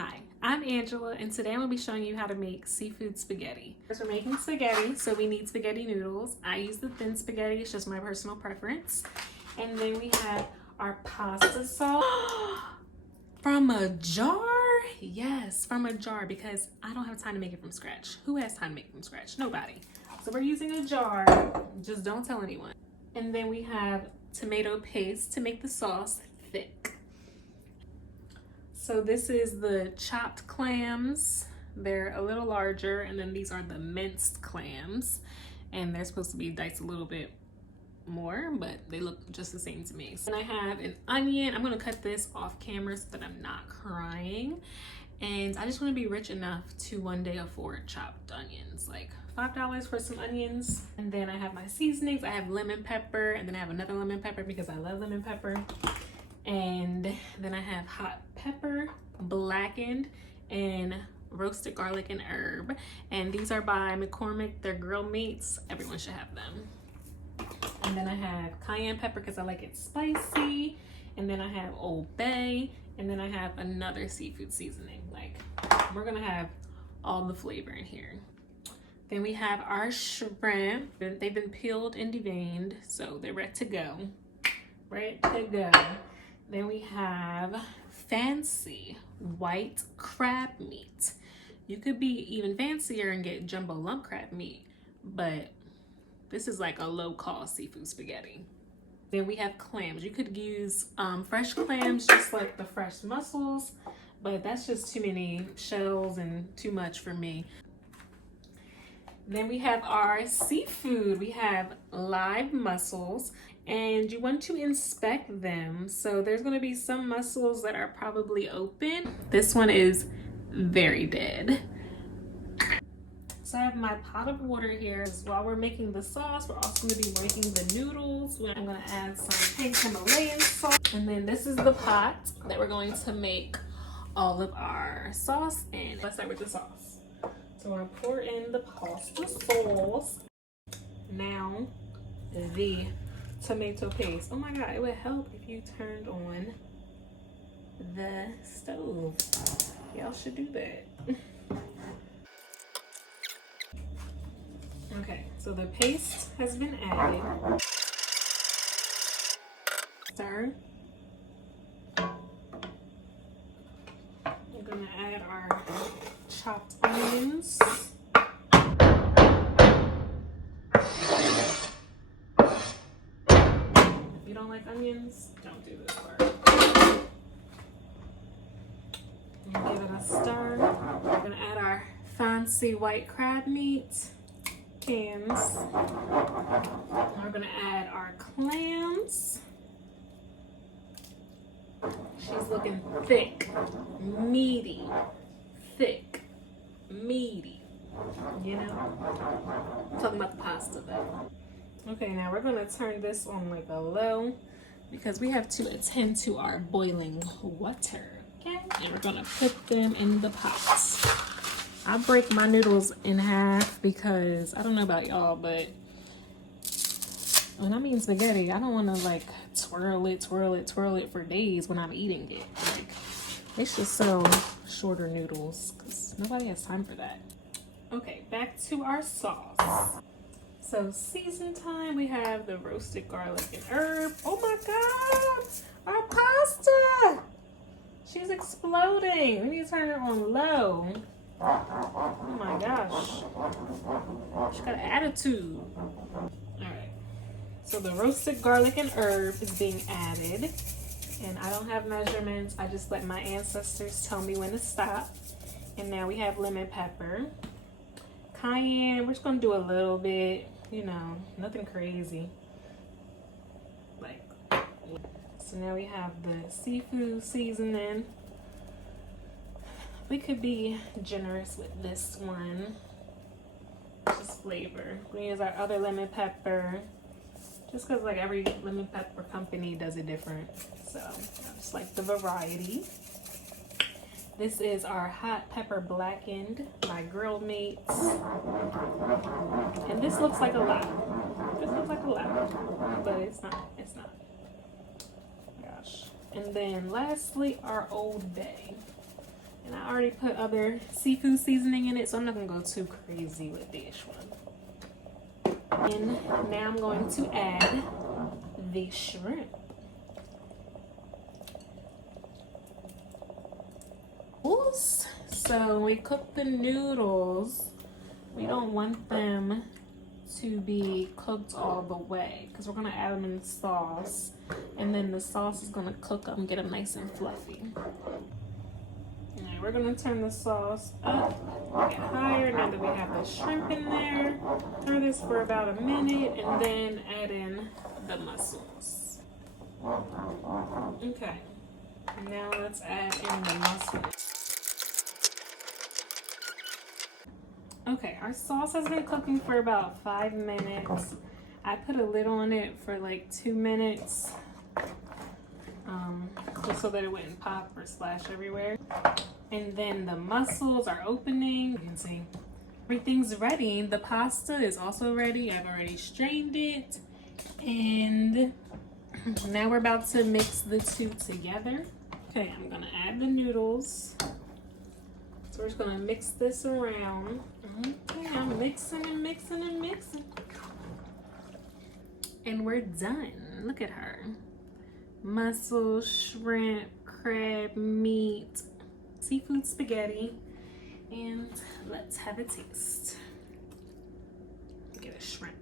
Hi, I'm Angela, and today I'm going to be showing you how to make seafood spaghetti. First, we're making spaghetti, so we need spaghetti noodles. I use the thin spaghetti, it's just my personal preference. And then we have our pasta sauce from a jar. Yes, from a jar, because I don't have time to make it from scratch. Who has time to make it from scratch? Nobody. So we're using a jar. Just don't tell anyone. And then we have tomato paste to make the sauce thick. So this is the chopped clams. They're a little larger, and then these are the minced clams, and they're supposed to be diced a little bit more, but they look just the same to me. And I have an onion. I'm gonna cut this off camera so that I'm not crying. And I just want to be rich enough to one day afford chopped onions, like $5 for some onions. And then I have my seasonings. I have lemon pepper, and then I have another lemon pepper because I love lemon pepper. And then I have hot pepper, blackened, and roasted garlic and herb. And these are by McCormick. They're grill meats. Everyone should have them. And then I have cayenne pepper because I like it spicy. And then I have Old Bay. And then I have another seafood seasoning. Like, we're gonna have all the flavor in here. Then we have our shrimp. They've been peeled and deveined, so they're ready to go. Ready to go. Then we have fancy white crab meat. You could be even fancier and get jumbo lump crab meat, but this is like a low-cost seafood spaghetti. Then we have clams. You could use fresh clams, just like the fresh mussels, but that's just too many shells and too much for me. Then we have our seafood. We have live mussels, and you want to inspect them. So there's going to be some mussels that are probably open. This one is very dead. So I have my pot of water here. While we're making the sauce, we're also going to be making the noodles. I'm going to add some pink Himalayan salt. And then this is the pot that we're going to make all of our sauce in. Let's start with the sauce. So I'm going to pour in the pasta sauce. Now, the tomato paste. Oh my God, it would help if you turned on the stove. Y'all should do that. Okay, so the paste has been added. Stir. We're gonna add our chopped onions. If you don't like onions, don't do this part. And give it a stir. We're gonna add our fancy white crab meat cans. We're gonna add our clams. She's looking thick, meaty, thick, meaty. You know? I'm talking about the pasta though. Okay, now we're gonna turn this on like a low because we have to attend to our boiling water. Okay, and we're gonna put them in the pots. I break my noodles in half because I don't know about y'all, but when I mean spaghetti, I don't want to like twirl it for days when I'm eating it. Like, it's just so shorter noodles because nobody has time for that. Okay, back to our sauce. So season time, we have the roasted garlic and herb. Oh my God, our pasta! She's exploding. We need to turn it on low. Oh my gosh. She got an attitude. Alright. So the roasted garlic and herb is being added. And I don't have measurements. I just let my ancestors tell me when to stop. And now we have lemon pepper. Cayenne. We're just going to do a little bit. You know, nothing crazy. Like, so now we have the seafood seasoning. We could be generous with this one. Just flavor. We use our other lemon pepper. Just because like every lemon pepper company does it different. So I just like the variety. This is our hot pepper blackened by Grill Meats. And this looks like a lot. This looks like a lot. But it's not. It's not. Gosh. And then lastly, our Old Bay. And I already put other seafood seasoning in it, so I'm not gonna go too crazy with this one. And now I'm going to add the shrimp. So when we cook the noodles, we don't want them to be cooked all the way because we're gonna add them in the sauce, and then the sauce is gonna cook them, get them nice and fluffy. Alright, we're gonna turn the sauce up, get higher now that we have the shrimp in there. Stir this for about a minute and then add in the mussels. Okay, now let's add in the mussels. Okay, our sauce has been cooking for about 5 minutes. I put a lid on it for like 2 minutes, just so that it wouldn't pop or splash everywhere. And then the mussels are opening. You can see everything's ready. The pasta is also ready. I've already strained it. And now we're about to mix the two together. Okay, I'm gonna add the noodles. So we're just gonna mix this around. Okay, I'm mixing and mixing and mixing. And we're done. Look at her. Mussel, shrimp, crab, meat, seafood spaghetti. And let's have a taste. Get a shrimp.